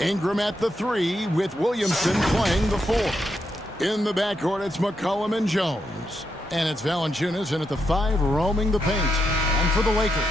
Ingram at the 3 with Williamson playing the 4. In the backcourt, it's McCollum and Jones. And it's Valanciunas in at the 5 roaming the paint. And for the Lakers,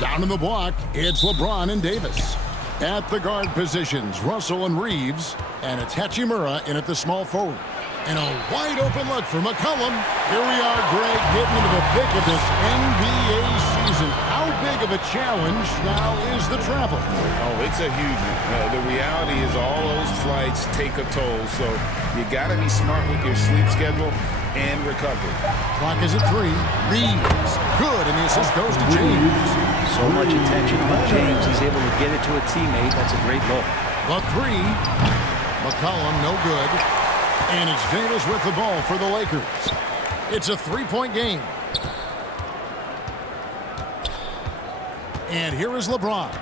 down in the block, it's LeBron and Davis. At the guard positions, Russell and Reeves. And it's Hachimura in at the small forward. And a wide open look for McCollum. Here we are, Greg, getting into the thick of this NBA season. How big of a challenge now is the travel? Oh, it's a huge one. The reality is all those flights take a toll, so you got to be smart with your sleep schedule and recovery. Clock is at 3. Reeves, good, and the assist goes to James. So much attention on James. He's able to get it to a teammate. That's a great look. The 3. McCollum, no good. And it's Davis with the ball for the Lakers. It's a 3-point game. And here is LeBron.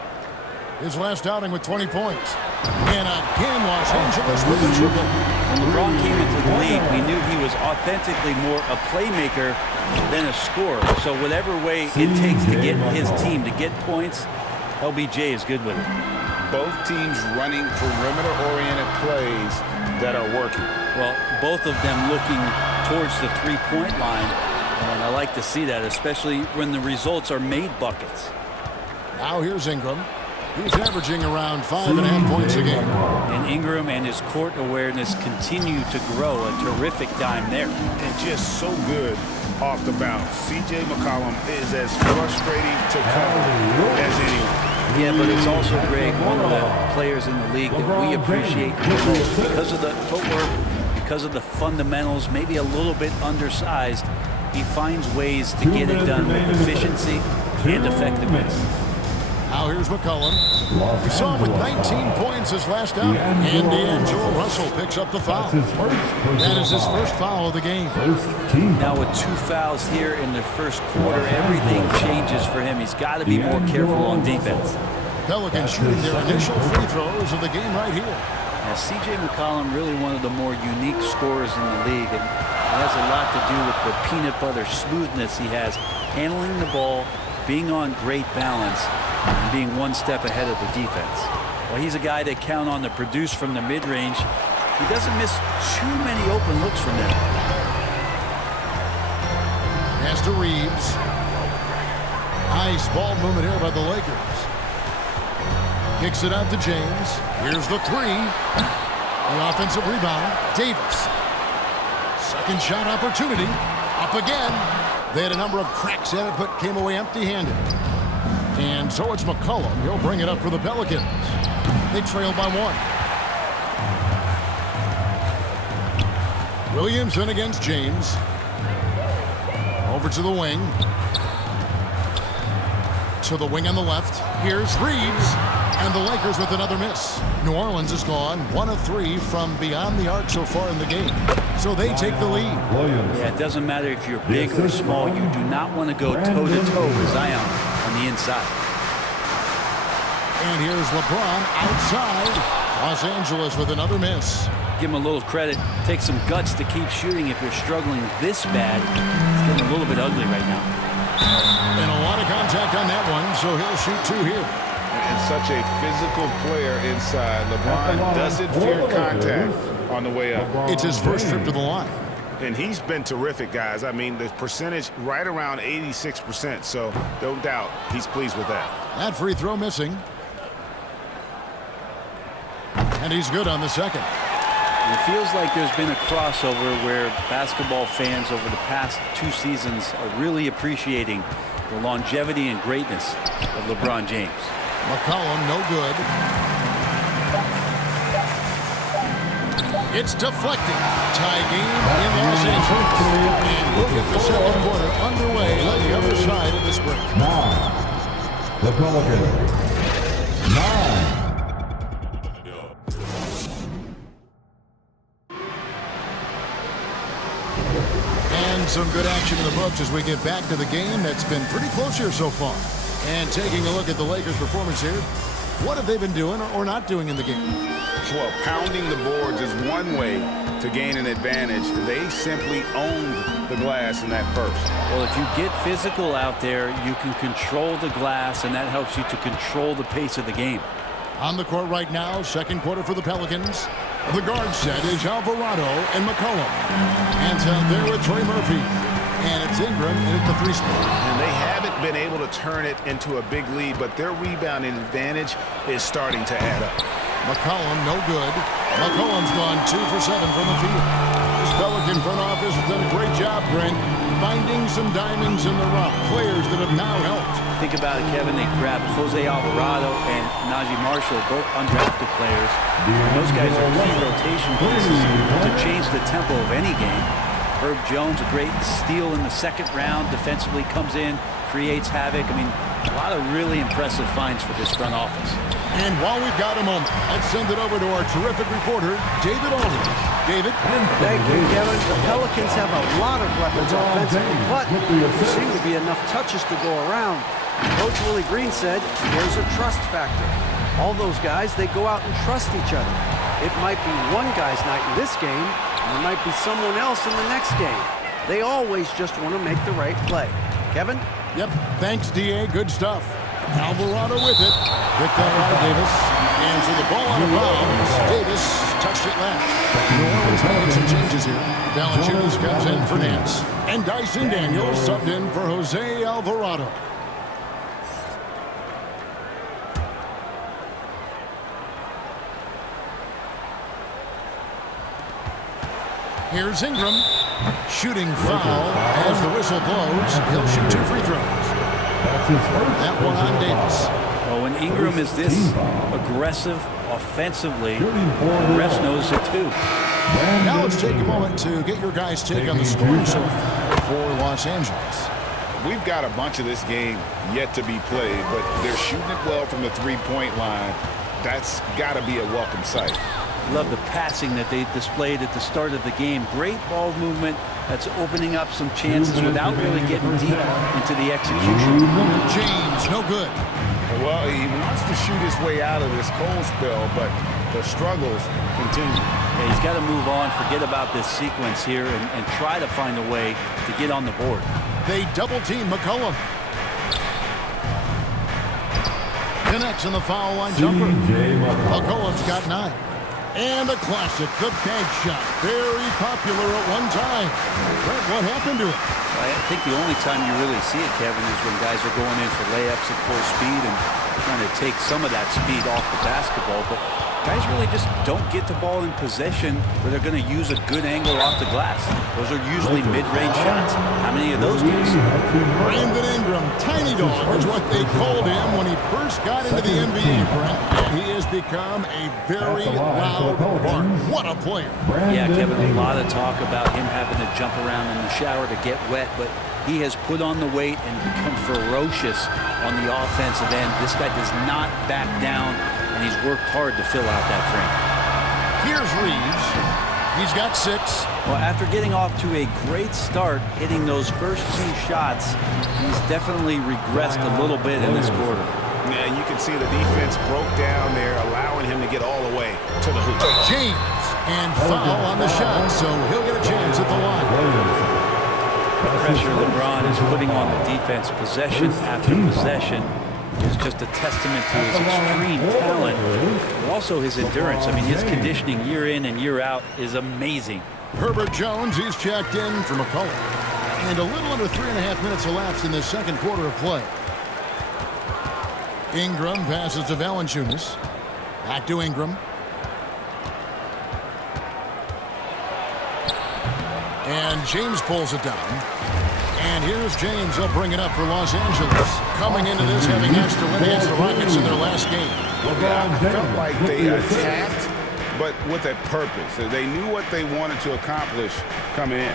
His last outing with 20 points. And again, Los Angeles with the triple. When LeBron came into the league, we knew he was authentically more a playmaker than a scorer. So whatever way it takes to get his team to get points, LBJ is good with it. Both teams running perimeter-oriented plays that are working. Well, both of them looking towards the three-point line. And I like to see that, especially when the results are made buckets. Now here's Ingram. He's averaging around 5.5 points a game. And Ingram and his court awareness continue to grow. A terrific dime there. And just so good off the bounce. C.J. McCollum is as frustrating to cover as anyone. Yeah, but it's also, Greg, one of the players in the league that we appreciate the most because of the footwork, because of the fundamentals, maybe a little bit undersized. He finds ways to get it done with efficiency and effectiveness. Now here's McCollum. We saw him with 19 points his last outing. And D'Angelo Russell picks up the foul. That is his first foul of the game. Now with 2 fouls here in the first quarter, everything changes for him. He's got to be more careful on defense. Pelicans shooting their initial free throws of the game right here. Now C.J. McCollum, really one of the more unique scorers in the league. And it has a lot to do with the peanut butter smoothness he has, handling the ball, being on great balance, and being one step ahead of the defense. Well, he's a guy that count on to produce from the mid-range. He doesn't miss too many open looks from them. Pass to Reeves. Nice ball movement here by the Lakers. Kicks it out to James. Here's the 3. The offensive rebound. Davis. Second shot opportunity. Up again. They had a number of cracks at it, but came away empty-handed. And so it's McCollum. He'll bring it up for the Pelicans. They trail by 1. Williamson against James. Over to the wing. To the wing on the left. Here's Reeves. And the Lakers with another miss. New Orleans is gone 1 of 3 from beyond the arc so far in the game. So they take the lead. Yeah, it doesn't matter if you're big or small. You do not want to go toe-to-toe with Zion on the inside. And here's LeBron outside. Los Angeles with another miss. Give him a little credit. Take some guts to keep shooting if you're struggling this bad. It's getting a little bit ugly right now. And a lot of contact on that one, so he'll shoot 2 here. And such a physical player inside. LeBron doesn't fear contact on the way up. It's his first trip to the line. And he's been terrific, guys. I mean, the percentage right around 86%, so no doubt he's pleased with that. That free throw missing. And he's good on the second. It feels like there's been a crossover where basketball fans over the past 2 seasons are really appreciating the longevity and greatness of LeBron James. McCollum, no good. It's deflected. Tie game in Los Angeles. And we'll get the second quarter underway on the other side of this break. Now, the Pelicans. 9. And some good action in the books as we get back to the game that's been pretty close here so far. And taking a look at the Lakers' performance here, what have they been doing or not doing in the game? Well, pounding the boards is one way to gain an advantage. They simply owned the glass in that first. Well, if you get physical out there, you can control the glass, and that helps you to control the pace of the game. On the court right now, second quarter for the Pelicans. The guard set is Alvarado and McCollum. Hands out there with Trey Murphy. And it's Ingram in at the 3 spot. And they haven't been able to turn it into a big lead, but their rebounding advantage is starting to add up. McCollum, no good. McCollum's gone 2 for 7 from the field. This Pelican front office has done a great job, Brent, finding some diamonds in the rough. Players that have now helped. Think about it, Kevin. They grabbed Jose Alvarado and Najee Marshall, both undrafted players. Those guys are key rotation pieces to change the tempo of any game. Herb Jones, a great steal in the second round, defensively comes in, creates havoc. I mean, a lot of really impressive finds for this front office. And while we've got a moment, let's send it over to our terrific reporter, David Aldridge. David? Thank you, Kevin. The Pelicans have a lot of weapons offensively, but there seem to be enough touches to go around. Coach Willie Green said there's a trust factor. All those guys, they go out and trust each other. It might be one guy's night in this game, and there might be someone else in the next game. They always just want to make the right play. Kevin? Yep, thanks, D.A. Good stuff. Alvarado with it. Picked up by Davis. And so the ball out of bounds. Davis touched it last. New Orleans making some changes here. Valanciunas comes in for Nance. And Dyson Daniels subbed in for Jose Alvarado. Here's Ingram. Shooting foul as the whistle blows. He'll shoot 2 free throws. That one on Davis. Well, when Ingram is this aggressive offensively, the rest knows it too. Now let's take a moment to get your guys' take on the scoring so far for Los Angeles. We've got a bunch of this game yet to be played, but they're shooting it well from the three-point line. That's got to be a welcome sight. Love the passing that they displayed at the start of the game. Great ball movement that's opening up some chances without really getting deep into the execution. James, no good. Well, he wants to shoot his way out of this cold spell, but the struggles continue. Yeah, he's got to move on, forget about this sequence here, and try to find a way to get on the board. They double-team McCollum. Connects on the foul line jumper. McCollum's got 9. And a classic, the bank shot. Very popular at one time. Brett, what happened to it? I think the only time you really see it, Kevin, is when guys are going in for layups at full speed and trying to take some of that speed off the basketball. But guys really just don't get the ball in possession where they're going to use a good angle off the glass. Those are usually mid-range shots. How many of those do you see? Brandon Ingram, Tiny Dog is what they called him when he first got into the NBA, Brent. He has become a very loud bark. What a player. Yeah, Kevin, a lot of talk about him having to jump around in the shower to get wet, but he has put on the weight and become ferocious on the offensive end. This guy does not back down, and he's worked hard to fill out that frame. Here's Reeves. He's got 6. Well, after getting off to a great start, hitting those first 2 shots, he's definitely regressed a little bit in this quarter. Yeah, you can see the defense broke down there, allowing him to get all the way to the hoop. James, and foul on the shot, so he'll get a chance at the line. The pressure LeBron is putting on the defense possession after possession is just a testament to his extreme talent, but also his endurance. I mean, his conditioning year in and year out is amazing. Herbert Jones, he's checked in for McCollum. And a little under 3.5 minutes elapsed in the second quarter of play. Ingram passes to Valanciunas. Back to Ingram. And James pulls it down. And here's James. He'll bring it up for Los Angeles. Coming into this, having asked to win against the Rockets in their last game. Yeah, I felt like they attacked, but with a purpose. They knew what they wanted to accomplish coming in.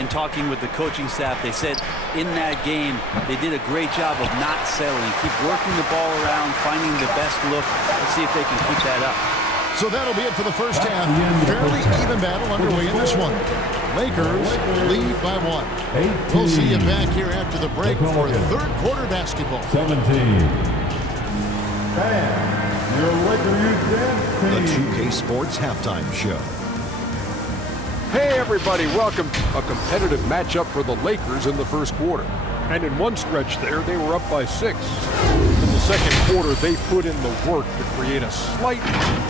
In talking with the coaching staff, they said in that game they did a great job of not settling. Keep working the ball around, finding the best look. Let's see if they can keep that up. So that'll be it for the first half. Fairly even battle underway in this one. Lakers lead by 1. We'll see you back here after the break for third quarter basketball. 17. Your Laker Youth Dance team. The 2K Sports Halftime Show. Hey everybody, welcome. A competitive matchup for the Lakers in the first quarter. And in one stretch there, they were up by 6. In the second quarter, they put in the work to create a slight lead.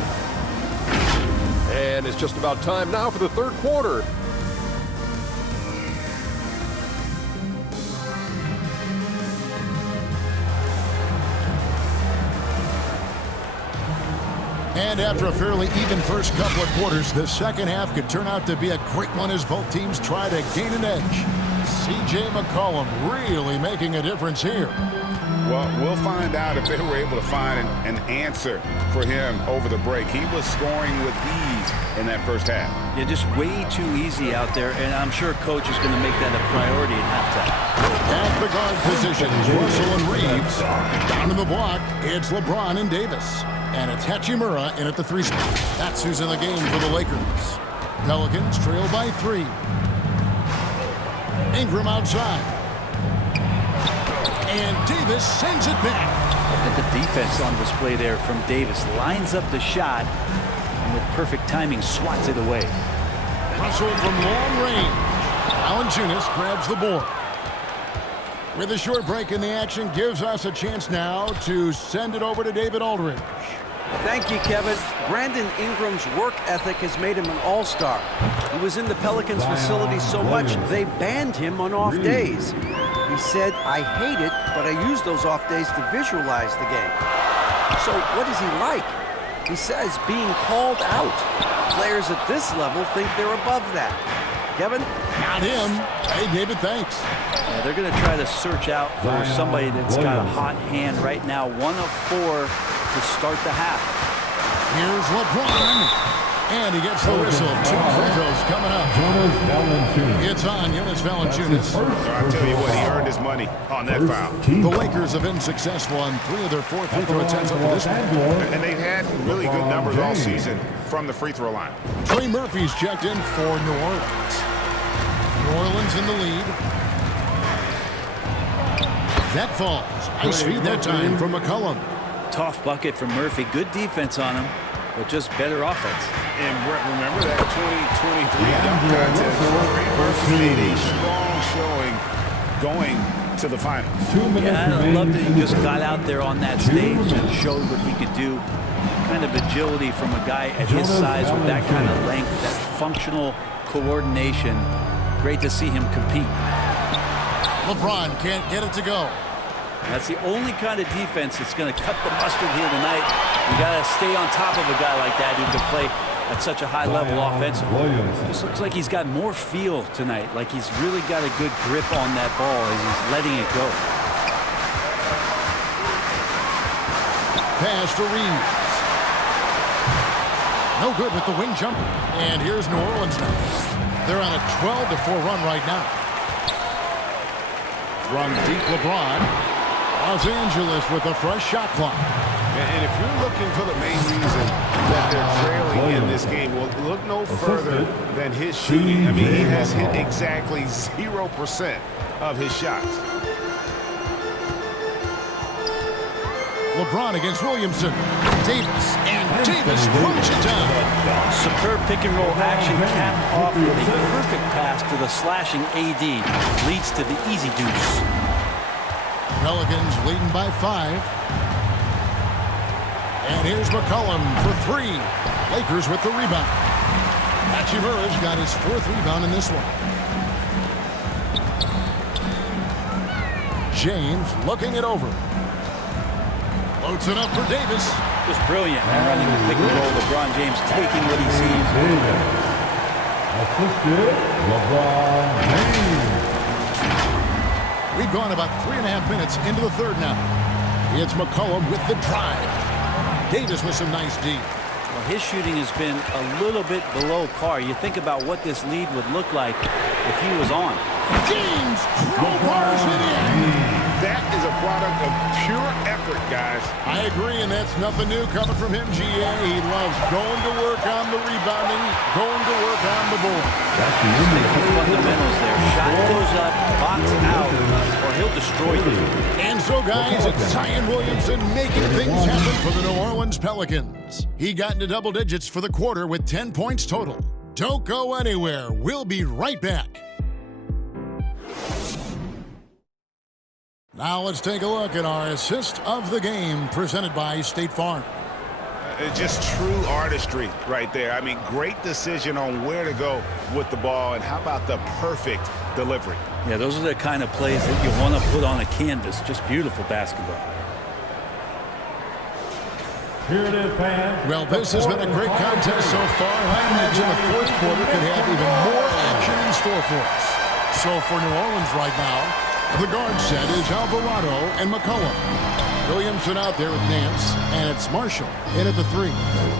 And it's just about time now for the third quarter. And after a fairly even first couple of quarters, the second half could turn out to be a great one as both teams try to gain an edge. C.J. McCollum really making a difference here. Well, we'll find out if they were able to find an answer for him over the break. He was scoring with ease in that first half. Yeah, just way too easy out there, and I'm sure coach is going to make that a priority at halftime. At the guard positions, Russell and Reeves. Down in the block, it's LeBron and Davis. And it's Hachimura in at the 3 spot. That's who's in the game for the Lakers. Pelicans trail by 3. Ingram outside. And Davis sends it back. Look at the defense on display there from Davis. Lines up the shot, and with perfect timing, swats it away. Russell from long range. Valanciunas grabs the board. With a short break in the action, gives us a chance now to send it over to David Aldridge. Thank you, Kevin. Brandon Ingram's work ethic has made him an all-star. He was in the Pelicans facility so much, they banned him on off days. He said, "I hate it, but I use those off days to visualize the game." So what is he like? He says being called out. Players at this level think they're above that. Kevin? Not him. Hey, David, thanks. Yeah, they're going to try to search out for somebody that's got a hot hand right now. 1 of 4 to start the half. Here's LeBron. And he gets the whistle. 2 free throws coming up. It's on Jonas Valanciunas. I'll tell you what, he earned his money on that foul. The Lakers have been successful on 3 of their 4 free throw attempts up to this point. And they've had really good numbers all season from the free throw line. Trey Murphy's checked in for New Orleans. New Orleans in the lead. That falls. Nice feed that time from McCollum. Tough bucket from Murphy. Good defense on him, but just better offense. And remember that 2023 dunk contest. Trey Murphy made a strong showing going to the finals. Yeah, I love that he just got out there on that stage and showed what he could do. Kind of agility from a guy at his size with that kind of length, that functional coordination. Great to see him compete. LeBron can't get it to go. That's the only kind of defense that's going to cut the mustard here tonight. You got to stay on top of a guy like that who can play at such a high level offensively. This looks like he's got more feel tonight, like he's really got a good grip on that ball as he's letting it go. Pass to Reeves. No good with the wing jumper. And here's New Orleans now. They're on a 12-4 run right now. From deep LeBron. Los Angeles with a fresh shot clock. And if you're looking for the main reason that they're trailing in this game, well, look no further than his shooting. I mean, he has hit exactly 0% of his shots. LeBron against Williamson. Davis, and Davis crunch it down. Superb pick and roll action capped off with a perfect pass to the slashing AD. Leads to the easy deuce. Pelicans leading by 5. And here's McCollum for 3. Lakers with the rebound. Hachimura's got his 4th rebound in this one. James looking it over. Loads it up for Davis. Just brilliant, man, running the pick and roll. LeBron James taking what he sees. Assisted LeBron James. We've gone about 3.5 minutes into the third now. It's McCollum with the drive. Davis with some nice D. Well, his shooting has been a little bit below par. You think about what this lead would look like if he was on. James crowbars it in. That is a product of pure effort, guys. I agree, and that's nothing new coming from him, GA. He loves going to work on the rebounding, going to work on the board. Stick to the fundamentals there. Shot goes up, box out, or he'll destroy you. And so, guys, it's Zion Williamson making things happen for the New Orleans Pelicans. He got into double digits for the quarter with 10 points total. Don't go anywhere. We'll be right back. Now let's take a look at our assist of the game presented by State Farm. Just true artistry right there. I mean, great decision on where to go with the ball, and how about the perfect delivery? Yeah, those are the kind of plays that you want to put on a canvas. Just beautiful basketball. Here it is, fans. Well, this has been a great contest so far. I imagine the fourth quarter could have even more action in store for us. So for New Orleans right now, the guard set is Alvarado and McCollum. Williamson out there with Nance, and it's Marshall in at the 3.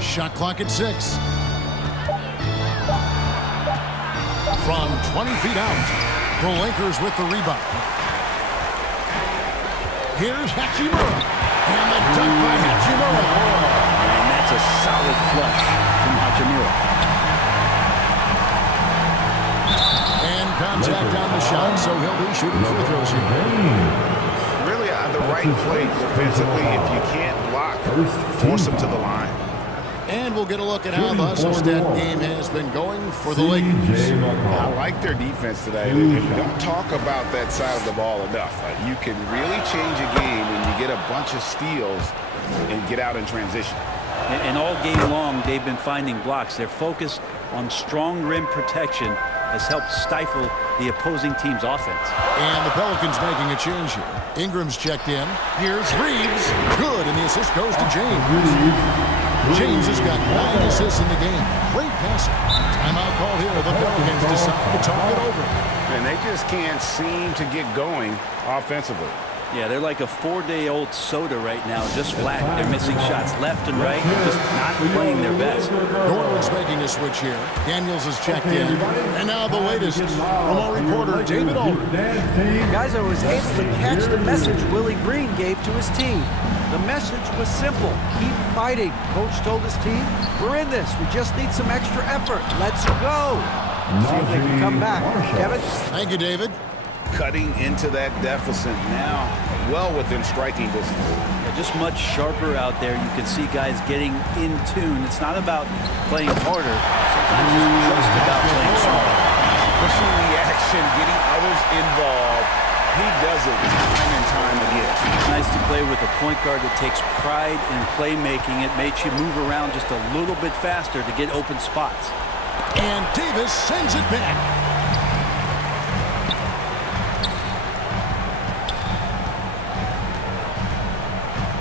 Shot clock at 6. From 20 feet out, the Lakers with the rebound. Here's Hachimura, and the dunk by Hachimura. And that's a solid flush from Hachimura. And contact on the shot, so he'll be shooting free throws here. Really the right play defensively. If you can't block, force him to the line. And we'll get a look at how the hustle stat game has been going for the Lakers. I like their defense today. We don't talk about that side of the ball enough. You can really change a game when you get a bunch of steals and get out in transition. And all game long, they've been finding blocks. Their focus on strong rim protection has helped stifle the opposing team's offense. And the Pelicans making a change here. Ingram's checked in. Here's Reeves. Good, and the assist goes to James. James has got 9 assists in the game. Great passing. Timeout call here. The Pelicans decide to talk it over. And they just can't seem to get going offensively. Yeah, they're like a 4-day-old soda right now, just flat. They're missing shots left and right, just not playing their best. New Orleans making a switch here. Daniels has checked in. And now the latest from our reporter, David Aldridge. Guys, I was able to catch the message Willie Green gave to his team. The message was simple. Keep fighting. Coach told his team, we're in this. We just need some extra effort. Let's go. See if they can come back. Kevin? Thank you, David. Cutting into that deficit now, well within striking distance. Yeah, just much sharper out there. You can see guys getting in tune. It's not about playing harder. Sometimes it's just about playing smarter. Pushing the action, getting others involved. He does it time and time again. It's nice to play with a point guard that takes pride in playmaking. It makes you move around just a little bit faster to get open spots. And Davis sends it back.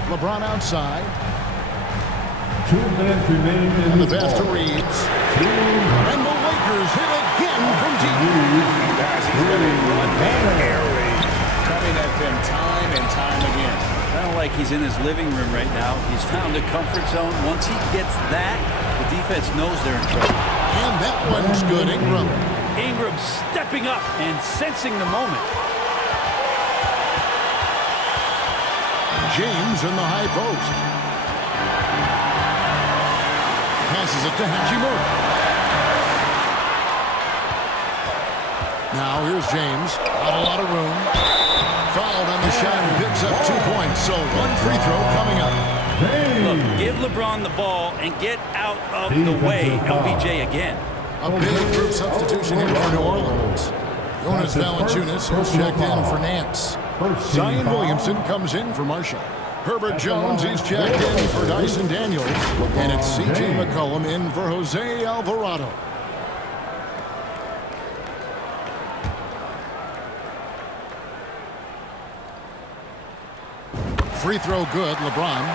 LeBron outside. 2 minutes remaining. And the pass to Reeves. And the Lakers hit again from deep. Guys, he's got a one-man air raid coming at them time and time again. Kind of like he's in his living room right now. He's found a comfort zone. Once he gets that, the defense knows they're in trouble. And that one's good. Ingram. Ingram stepping up and sensing the moment. James in the high post. Passes it to Hachimura. Now here's James. Not a lot of room. Fouled on the shot and picks up 2 points. So 1 free throw coming up. Look, give LeBron the ball and get out of the way. LBJ again. A big group substitution here for New Orleans. Jonas Valanciunas has checked in for Nance. Zion Williamson comes in for Marshall. Herbert Jones, he's checked in for Dyson Daniels. And it's C.J. McCollum in for Jose Alvarado. Free throw good, LeBron.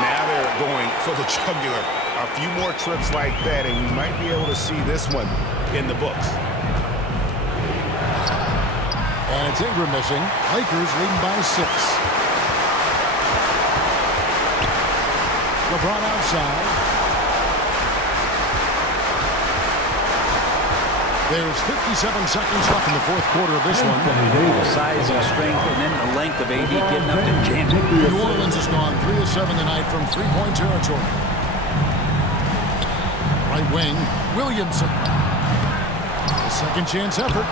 Now they're going for the jugular. A few more trips like that, and we might be able to see this one in the books. And it's Ingram missing. Lakers leading by 6. LeBron outside. There's 57 seconds left in the fourth quarter of this one. Size and strength, and then the length of AD getting up and jamming. New Orleans has gone 3 of 7 tonight from three-point territory. Right wing, Williamson. A second chance effort.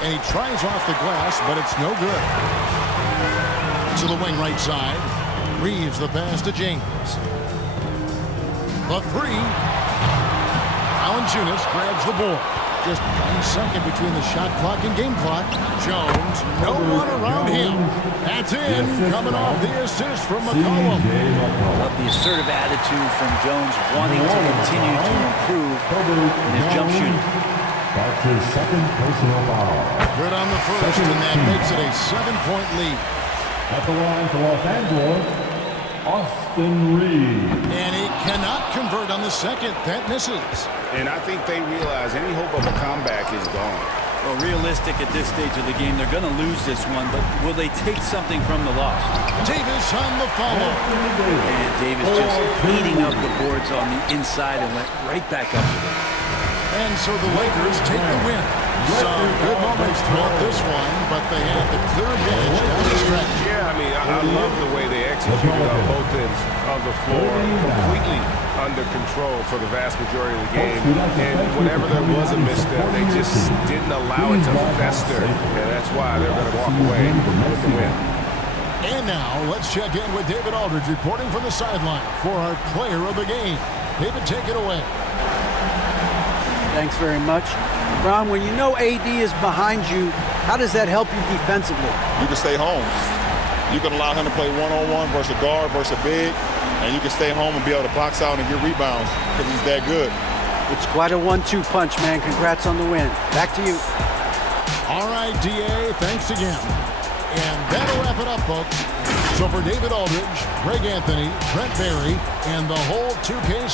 And he tries off the glass, but it's no good. To the wing right side. Reeves the pass to James. The 3. Valanciunas grabs the board. Just 1 second between the shot clock and game clock. Jones, no one around him. That's in, coming off the assist from McCollum. Love the assertive attitude from Jones, wanting to continue to improve in his jump shooting. That's his second personal foul. Good on the first, and that makes it a 7-point lead. At the line for Los Angeles, Austin Reed. And he cannot convert on the second. That misses. And I think they realize any hope of a comeback is gone. Well, realistic at this stage of the game, they're going to lose this one, but will they take something from the loss? Davis on the follow. And Davis just eating up the boards on the inside and went right back up with it. And so the Lakers take the win. Some good moments throughout this one, but they had the clear advantage down the stretch. Yeah, I mean, I love the way they executed on both ends of the floor. Completely under control for the vast majority of the game. And whenever there was a misstep, they just didn't allow it to fester. And that's why they're going to walk away with the win. And now, let's check in with David Aldridge reporting from the sideline for our player of the game. David, take it away. Thanks very much. LeBron, when you know AD is behind you, how does that help you defensively? You can stay home. You can allow him to play one-on-one versus a guard versus a big, and you can stay home and be able to box out and get rebounds because he's that good. It's quite a 1-2 punch, man. Congrats on the win. Back to you. All right, DA, thanks again. And that'll wrap it up, folks. So for David Aldridge, Greg Anthony, Brent Barry, and the whole 2K